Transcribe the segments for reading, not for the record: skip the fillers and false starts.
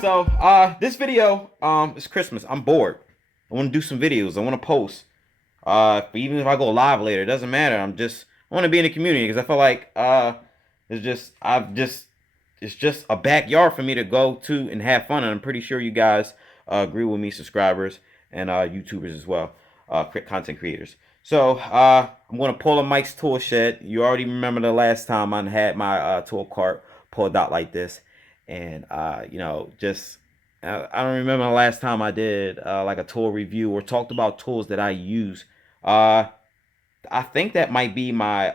So this video, it's Christmas. I'm bored. I want to do some videos. I want to post. Even if I go live later, it doesn't matter. I want to be in the community because I feel like it's just a backyard for me to go to and have fun. And I'm pretty sure you guys agree with me, subscribers and YouTubers as well, content creators. So I'm gonna pull a Mike's tool shed. You already remember the last time I had my tool cart pulled out like this, and just I don't remember the last time I did like a tool review or talked about tools that I use. Uh, I think that might be my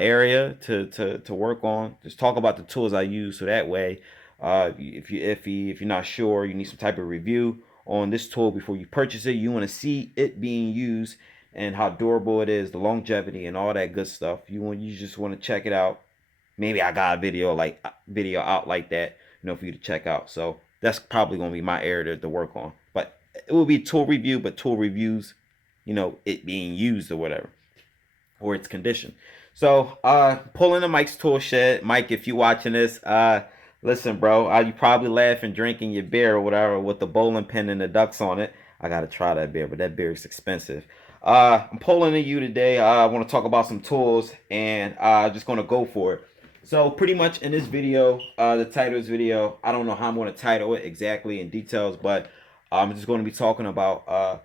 area to work on. Just talk about the tools I use, so that way, if you're not sure, you need some type of review on this tool before you purchase it. You want to see it being used and how durable it is, the longevity and all that good stuff. You just want to check it out. Maybe I got a video out like that, for you to check out. So that's probably gonna be my area to work on. But it will be tool review, but tool reviews, it being used or whatever, or its condition. So pulling the Mike's tool shed. Mike, if you watching this, listen, bro, you probably laughing drinking your beer or whatever with the bowling pin and the ducks on it. I gotta try that beer, but that beer is expensive. I'm pulling to you today. I want to talk about some tools, and just gonna go for it. So pretty much in this video, the title of this video, I don't know how I'm going to title it exactly in details, but I'm just going to be talking about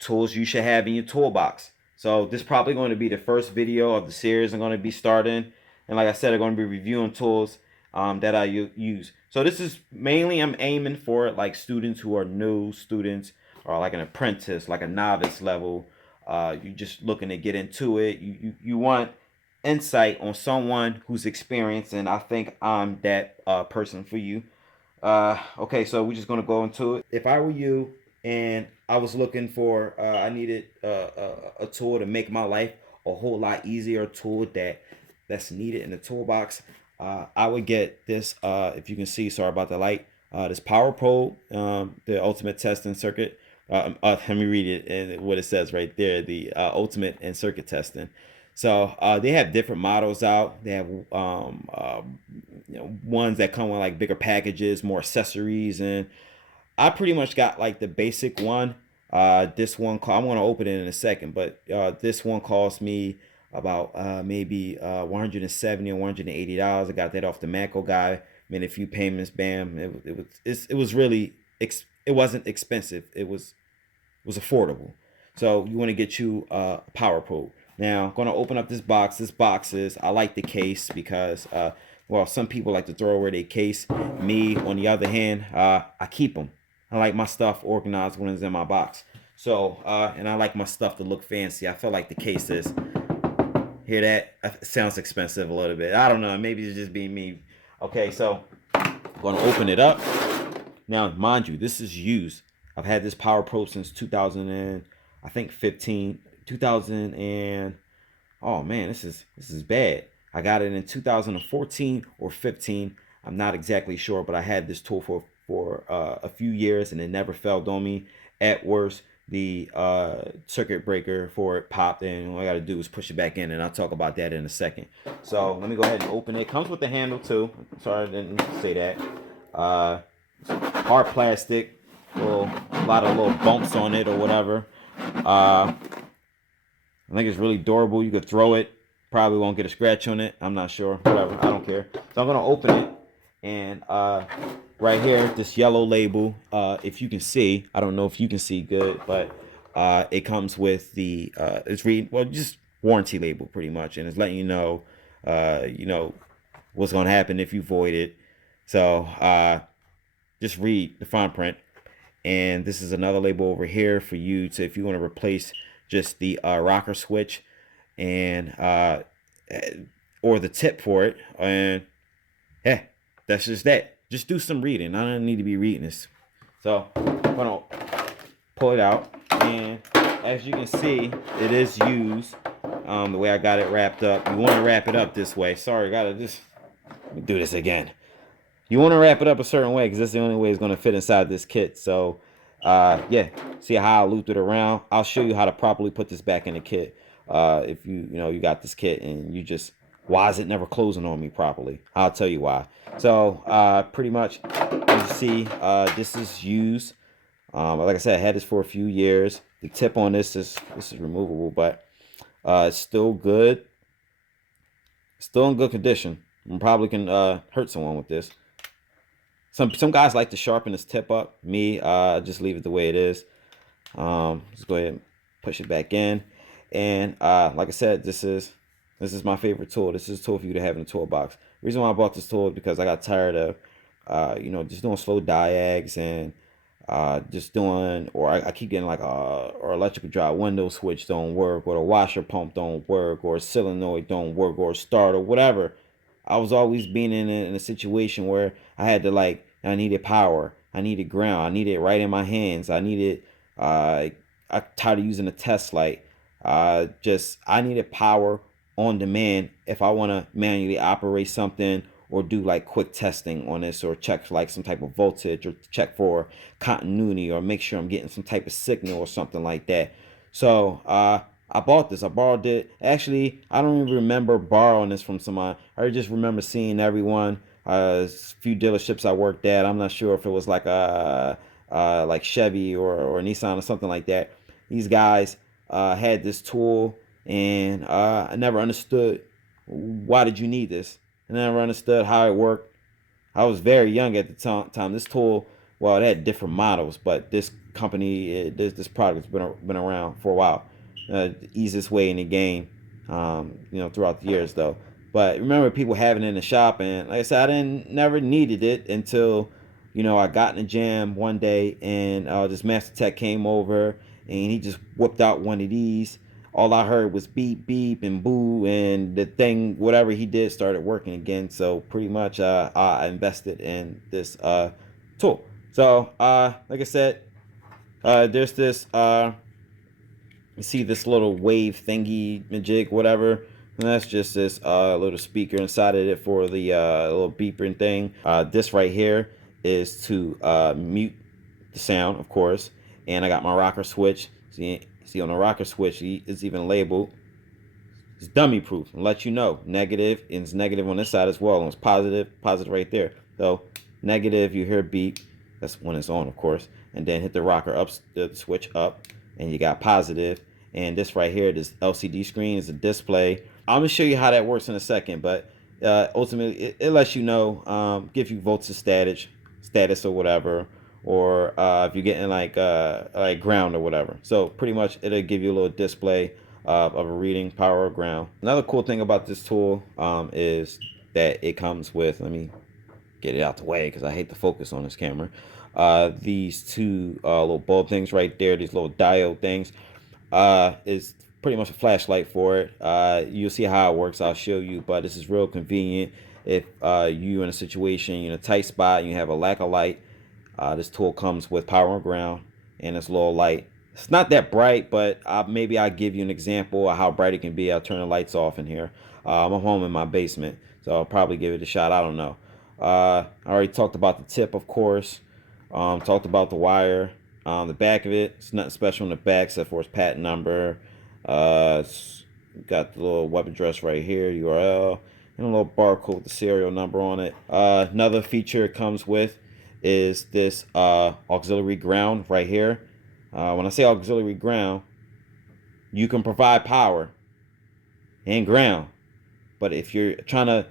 tools you should have in your toolbox. So this is probably going to be the first video of the series I'm going to be starting. And like I said, I'm going to be reviewing tools that I use. So this is mainly, I'm aiming for like students who are new students, or like an apprentice, like a novice level. You're just looking to get into it. You want insight on someone who's experienced, and I think I'm that person for you. Okay, so we're just gonna go into it. If I were you and I was looking for, I needed a tool to make my life a whole lot easier, a tool that's needed in the toolbox, I would get this. If you can see, sorry about the light. This Power Probe, the ultimate testing circuit. Let me read it and what it says right there. The ultimate and circuit testing. So they have different models out. They have ones that come with like bigger packages, more accessories, and I pretty much got like the basic one. This one, I'm going to open it in a second, but this one cost me about maybe $170 or $180. I got that off the Mako guy. Made a few payments. Bam! It was really it wasn't expensive. It was affordable. So you want to get you a Power Probe. Now, I'm going to open up this box. This box is, I like the case because, well, some people like to throw away their case. Me, on the other hand, I keep them. I like my stuff organized when it's in my box. So, and I like my stuff to look fancy. I feel like the case is, hear that? It sounds expensive a little bit. I don't know. Maybe it's just being me. Okay, so I'm going to open it up. Now, mind you, this is used. I've had this Power Probe since 2000 and I think 2000 and oh man, this is bad. I got it in 2014 or 15. I'm not exactly sure, but I had this tool for a few years and it never failed on me. At worst, the circuit breaker for it popped, and all I got to do is push it back in, and I'll talk about that in a second. So let me go ahead and open it. It comes with the handle too. Sorry, I didn't say that. Hard plastic. A lot of little bumps on it or whatever. I think it's really durable. You could throw it. Probably won't get a scratch on it. I'm not sure. Whatever. I don't care. So I'm going to open it. And right here, this yellow label, if you can see, I don't know if you can see good, but it comes with the, it's just warranty label pretty much. And it's letting you know, what's going to happen if you void it. So just read the fine print. And this is another label over here for you to, if you want to replace just the rocker switch and or the tip for it. And yeah, that's just that. Just do some reading. I don't need to be reading this. So I'm gonna pull it out, and as you can see, it is used the way I got it wrapped up. You want to wrap it up this way. Sorry, gotta just do this again. You want to wrap it up a certain way because that's the only way it's going to fit inside this kit. So, yeah, see how I looped it around? I'll show you how to properly put this back in the kit. If you got this kit and you just Why is it never closing on me properly? I'll tell you why. So pretty much, as you see, this is used. Like I said, I had this for a few years. The tip on this is removable, but it's still good. Still in good condition. I probably can hurt someone with this. Some guys like to sharpen this tip up. Me, just leave it the way it is. Let's go ahead and push it back in. And like I said, this is my favorite tool. This is a tool for you to have in the toolbox. The reason why I bought this tool is because I got tired of just doing slow diags and just doing, or I keep getting like or electrical drive window switch don't work, or the washer pump don't work, or a solenoid don't work, or a starter, whatever. I was always being in a situation where I had to I needed power, I needed ground, I needed it right in my hands, I needed I tired of using a test light. I needed power on demand if I want to manually operate something or do like quick testing on this, or check like some type of voltage, or check for continuity, or make sure I'm getting some type of signal or something like that. So I bought this. I borrowed it. Actually, I don't even remember borrowing this from someone. I just remember seeing everyone. A few dealerships I worked at. I'm not sure if it was like Chevy or Nissan or something like that. These guys had this tool, and I never understood, why did you need this. I never understood how it worked. I was very young at the time. This tool, well, it had different models, but this company, this product has been around for a while. The easiest way in the game, throughout the years though. But remember people having it in the shop, and like I said, I never needed it until, I got in a jam one day, and this master tech came over, and he just whipped out one of these. All I heard was beep, beep, and boo, and the thing, whatever he did, started working again. So pretty much, I invested in this tool. So, like I said, there's this. You see this little wave thingy, majig, whatever. And that's just this little speaker inside of it for the little beeping thing. This right here is to mute the sound, of course. And I got my rocker switch. See on the rocker switch, it's even labeled. It's dummy proof, and let you know negative, and it's negative on this side as well, and it's positive right there. So negative, you hear beep, that's when it's on, of course. And then hit the rocker up, the switch up, and you got positive. And this right here, this LCD screen is a display. I'm gonna show you how that works in a second, but ultimately it lets you know, give you voltage status or whatever, or if you're getting like ground or whatever. So pretty much it'll give you a little display of a reading, power, or ground. Another cool thing about this tool is that it comes with, let me get it out the way because I hate to focus on this camera. These two little bulb things right there, these little diode things, is pretty much a flashlight for it. You'll see how it works. I'll show you, but this is real convenient if you're in a situation, you're in a tight spot, and you have a lack of light. This tool comes with power and ground and this little light. It's not that bright, but maybe I'll give you an example of how bright it can be. I'll turn the lights off in here. I'm home in my basement, so I'll probably give it a shot. I don't know. I already talked about the tip, of course. Talked about the wire. The back of it, it's nothing special in the back except for its patent number. It's got the little web address right here, URL, and a little barcode with the serial number on it. Another feature it comes with is this auxiliary ground right here. When I say auxiliary ground, you can provide power and ground, but if you're trying to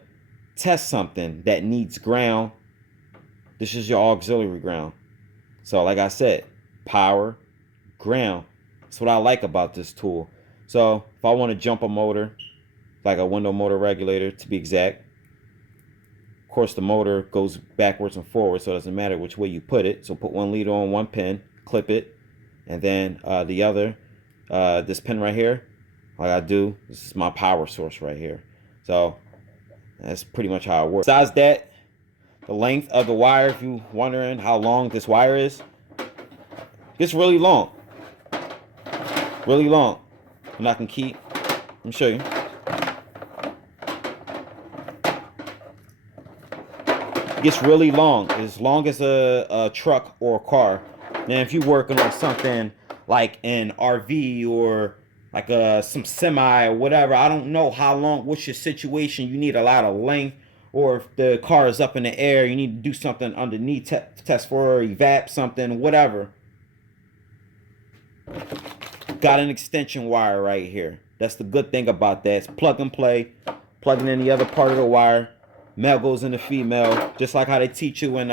test something that needs ground, this is your auxiliary ground. So like I said, power, ground. That's what I like about this tool. So if I want to jump a motor, like a window motor regulator to be exact, of course the motor goes backwards and forwards, so it doesn't matter which way you put it. So put one lead on one pin, clip it, and then the other, this pin right here, like I do, this is my power source right here. So that's pretty much how it works. Besides that, the length of the wire, if you're wondering how long this wire is, it's really long. Really long. And I can keep, let me show you. It gets really long as a truck or a car. Now if you're working on something like an RV or like some semi or whatever. I don't know how long, what's your situation. You need a lot of length, or if the car is up in the air, you need to do something underneath, test for evap, something, whatever. Got an extension wire right here. That's the good thing about that. It's plug and play. Plugging in the other part of the wire. Male goes into female, just like how they teach you in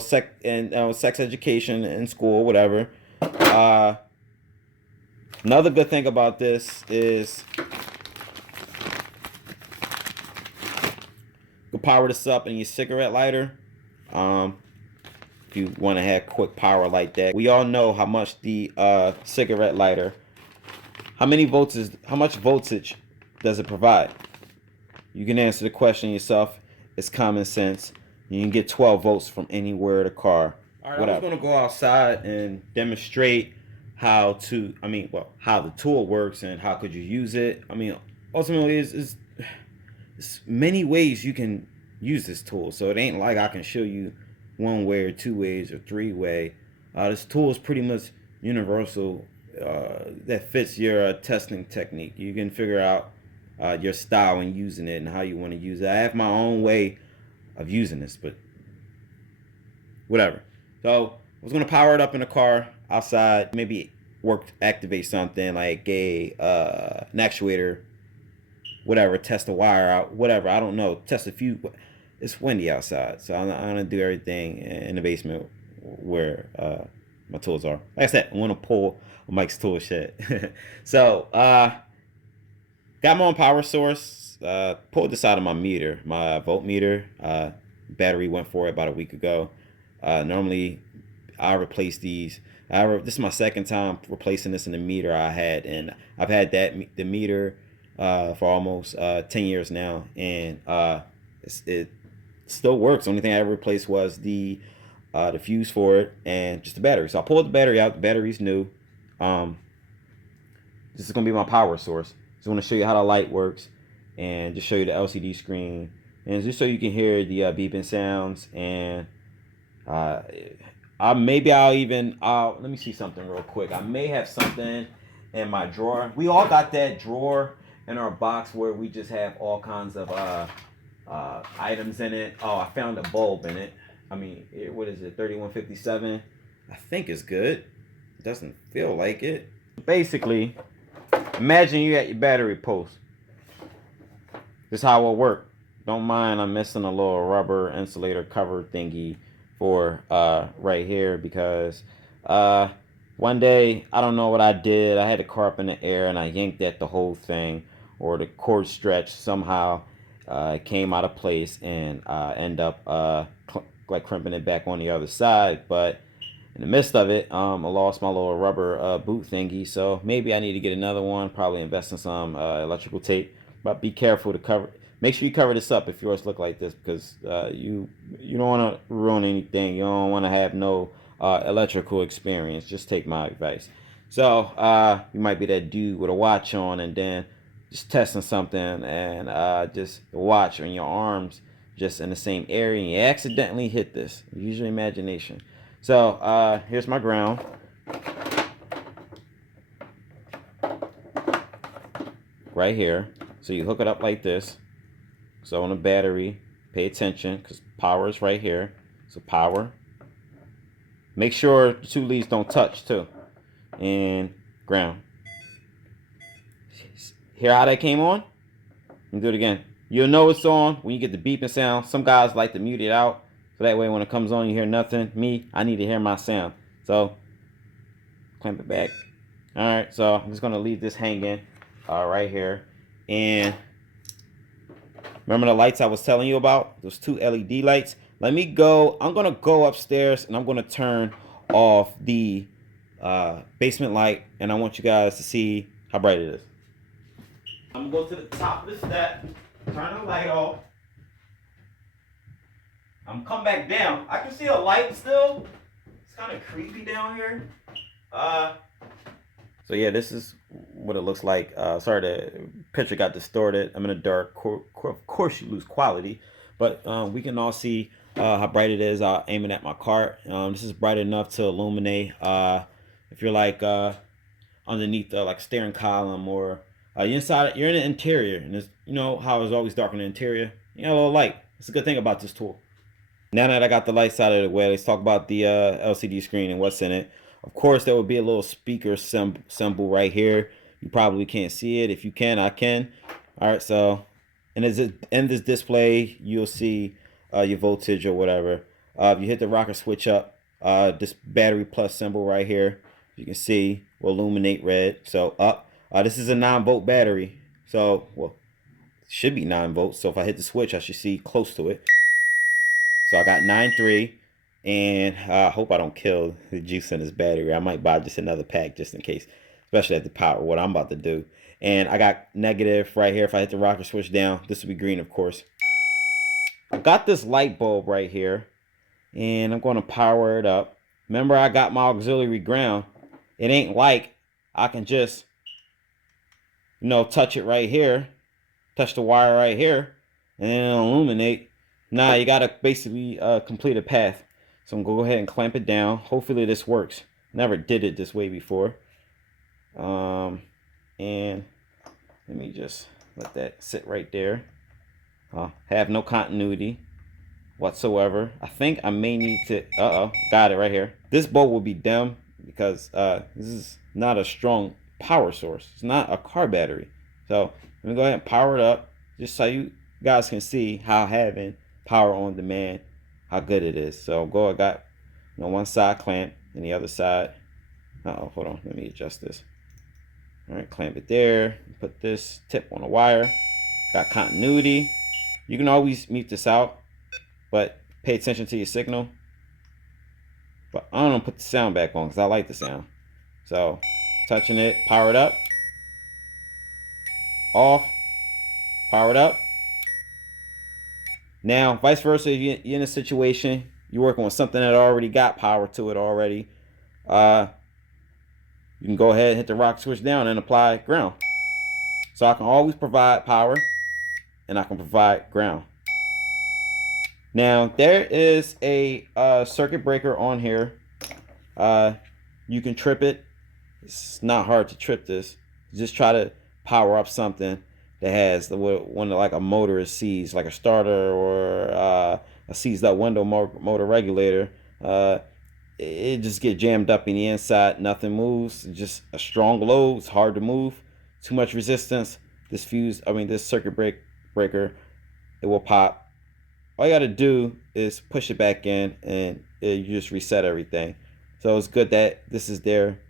sex education in school, whatever. Another good thing about this is you can power this up in your cigarette lighter. If you want to have quick power like that. We all know how much the cigarette lighter, how much voltage does it provide? You can answer the question yourself. It's common sense. You can get 12 volts from anywhere in the car. All right, whatever. I was going to go outside and demonstrate how the tool works and how could you use it. I mean, ultimately, it's many ways you can use this tool. So it ain't like I can show you one way or two ways or three way. This tool is pretty much universal. That fits your testing technique. You can figure out your style and using it and how you want to use it. I have my own way of using this, but whatever. So I was gonna power it up in the car outside, maybe activate something like an actuator, whatever, test the wire out, whatever, I don't know, test a few. It's windy outside, so I'm gonna do everything in the basement where my tools are. Like I said, I want to pull Mike's tool shed. So got my own power source. Pulled this out of my meter, my voltmeter. Battery went for it about a week ago. Normally, I replace these. This is my second time replacing this in the meter I had, and I've had the meter for almost 10 years now, and it still works. The only thing I ever replaced was the fuse for it and just the battery. So I pulled the battery out. The battery's new. This is gonna be my power source. So I want to show you how the light works, and just show you the LCD screen, and just so you can hear the beeping sounds. And let me see something real quick. I may have something in my drawer. We all got that drawer in our box where we just have all kinds of items in it. Oh, I found a bulb in it. I mean, what is it? 3157. I think it's good. It doesn't feel like it. Basically, imagine you at your battery post. This is how it will work. Don't mind I'm missing a little rubber insulator cover thingy for right here, because one day, I don't know what I did. I had the car up in the air and I yanked at the whole thing, or the cord stretch somehow came out of place, and end up crimping it back on the other side. But in the midst of it, I lost my little rubber boot thingy, so maybe I need to get another one. Probably invest in some electrical tape, but be careful to cover. Make sure you cover this up if yours look like this, because you don't want to ruin anything. You don't want to have no electrical experience. Just take my advice. So you might be that dude with a watch on, and then just testing something, and just the watch on your arms just in the same area, and you accidentally hit this. Use your imagination. So here's my ground. Right here. So you hook it up like this. So on the battery, pay attention, because power is right here. So power. Make sure the two leads don't touch too. And ground. Hear how that came on? Let me do it again. You'll know it's on when you get the beeping sound. Some guys like to mute it out, so that way when it comes on you hear nothing. Me, I need to hear my sound. So clamp it back. Alright, so I'm just going to leave this hanging right here. And remember the lights I was telling you about? Those two LED lights? Let me go. I'm going to go upstairs and I'm going to turn off the basement light. And I want you guys to see how bright it is. I'm going to go to the top of the step. Turn the light off. I'm come back down. I can see a light still. It's kind of creepy down here. So yeah, this is what it looks like. Sorry, the picture got distorted. I'm in the dark. Of course, you lose quality, but we can all see how bright it is. Aiming at my cart. This is bright enough to illuminate. If you're like underneath like a steering column, or you're in the interior, and it's, you know how it's always dark in the interior. You know, a little light. It's a good thing about this tool. Now that I got the lights out of the way, let's talk about the LCD screen and what's in it. Of course, there will be a little speaker symbol right here. You probably can't see it. If you can, I can. All right, so in this display, you'll see your voltage or whatever. If you hit the rocker switch up, this battery plus symbol right here, you can see will illuminate red. So up. This is a 9-volt battery. So, well, it should be 9 volts. So if I hit the switch, I should see close to it. So I got 9.3, and I hope I don't kill the juice in this battery. I might buy just another pack just in case, especially at the power, what I'm about to do. And I got negative right here. If I hit the rocker switch down, this will be green, of course. I got this light bulb right here, and I'm going to power it up. Remember, I got my auxiliary ground. It ain't like I can just, you know, touch it right here, touch the wire right here, and then it'll illuminate. Nah, you gotta basically complete a path. So I'm gonna go ahead and clamp it down. Hopefully this works. Never did it this way before. And let me just let that sit right there. Have no continuity whatsoever. I think I may need to, got it right here. This bulb will be dim because this is not a strong power source. It's not a car battery. So let me go ahead and power it up just so you guys can see how having power on demand, how good it is. So I got, you know, one side clamp and the other side. Hold on, let me adjust this. All right, clamp it there. Put this tip on the wire. Got continuity. You can always mute this out, but pay attention to your signal. But I'm gonna put the sound back on because I like the sound. So touching it, power it up, off, power it up. Now, vice versa, if you're in a situation, you're working with something that already got power to it already, you can go ahead and hit the rock switch down and apply ground. So I can always provide power, and I can provide ground. Now, there is a circuit breaker on here. You can trip it. It's not hard to trip this. Just try to power up something that has one like a motor is seized, like a starter or a seized up window motor regulator. It just get jammed up in the inside. Nothing moves. It's just a strong load. It's hard to move. Too much resistance. This circuit breaker, it will pop. All you got to do is push it back in, and you just reset everything. So it's good that this is there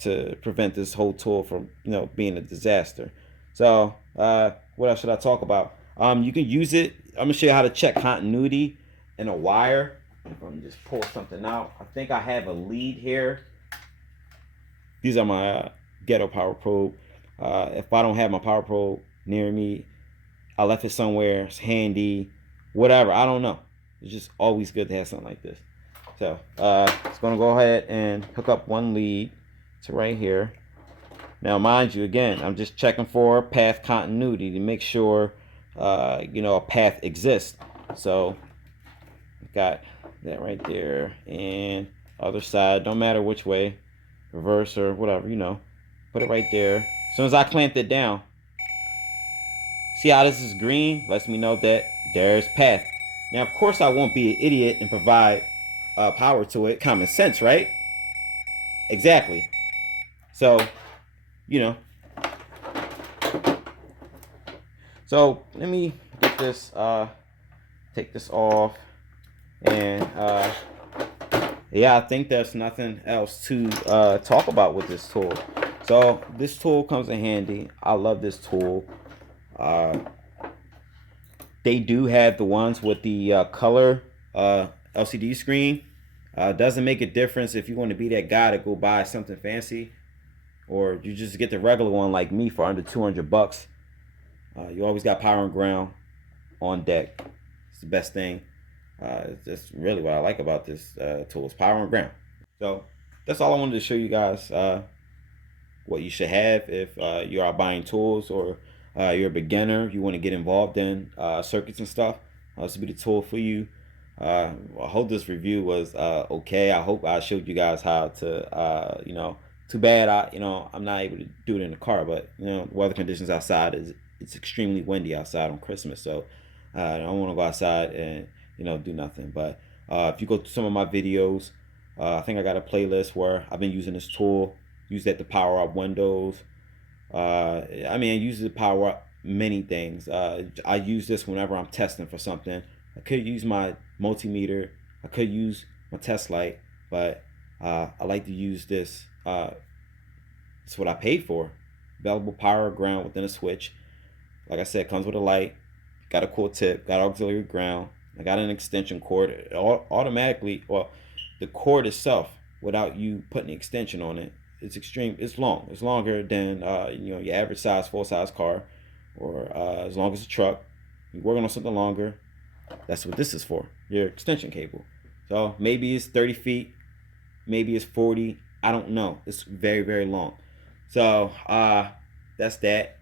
to prevent this whole tool from, you know, being a disaster. So what else should I talk about? You can use it. I'm gonna show you how to check continuity in a wire. Let me just pull something out. I think I have a lead here. These are my ghetto power probe. If I don't have my power probe near me, I left it somewhere. It's handy, whatever. I don't know. It's just always good to have something like this. So it's gonna go ahead and hook up one lead to right here. Now, mind you, again, I'm just checking for path continuity to make sure, you know, a path exists. So, got that right there, and other side, don't matter which way, reverse or whatever, you know, put it right there. As soon as I clamped it down, see how this is green? Lets me know that there's path. Now, of course, I won't be an idiot and provide power to it. Common sense, right? Exactly. So, you know, so let me get this, take this off, and yeah, I think there's nothing else to talk about with this tool. So this tool comes in handy. I love this tool. They do have the ones with the color LCD screen. Doesn't make a difference if you want to be that guy to go buy something fancy, or you just get the regular one like me for under $200. You always got power and ground on deck. It's the best thing. That's really what I like about this tool, is power and ground. So that's all I wanted to show you guys. What you should have if you are buying tools, or you're a beginner, you want to get involved in circuits and stuff. This will be the tool for you. I hope this review was okay. I hope I showed you guys how to, you know, Too bad I'm not able to do it in the car. But weather conditions outside it's extremely windy outside on Christmas, so I don't want to go outside and do nothing. But if you go to some of my videos, I think I got a playlist where I've been using this tool. Use that to power up windows. I mean, I use it to power up many things. I use this whenever I'm testing for something. I could use my multimeter. I could use my test light, but I like to use this. It's what I paid for. Available power ground within a switch. Like I said, comes with a light. Got a cool tip. Got auxiliary ground. I got an extension cord. It automatically, well, the cord itself, without you putting the extension on it, it's extreme. It's long. It's longer than your average size full size car, or as long as a truck. You're working on something longer. That's what this is for. Your extension cable. So maybe it's 30 feet. Maybe it's 40. I don't know. It's very, very long. So that's that.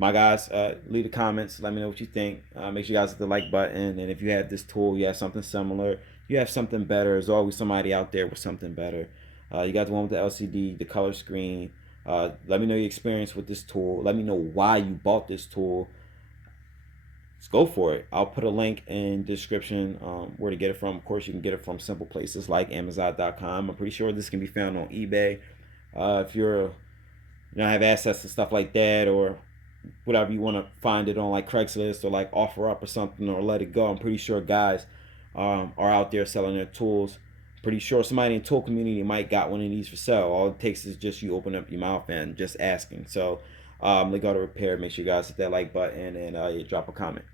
My guys, leave the comments. Let me know what you think. Make sure you guys hit the like button. And if you have this tool, you have something similar, you have something better. There's always somebody out there with something better. You got the one with the LCD, the color screen. Let me know your experience with this tool. Let me know why you bought this tool. Let's go for it. I'll put a link in the description where to get it from. Of course, you can get it from simple places like Amazon.com. I'm pretty sure this can be found on eBay. If you don't have access to stuff like that, or whatever, you want to find it on like Craigslist or like OfferUp or something, or Let It Go. I'm pretty sure guys are out there selling their tools. Pretty sure somebody in the tool community might got one of these for sale. All it takes is just you open up your mouth and just asking. So Leekautorepair. Make sure you guys hit that like button and drop a comment.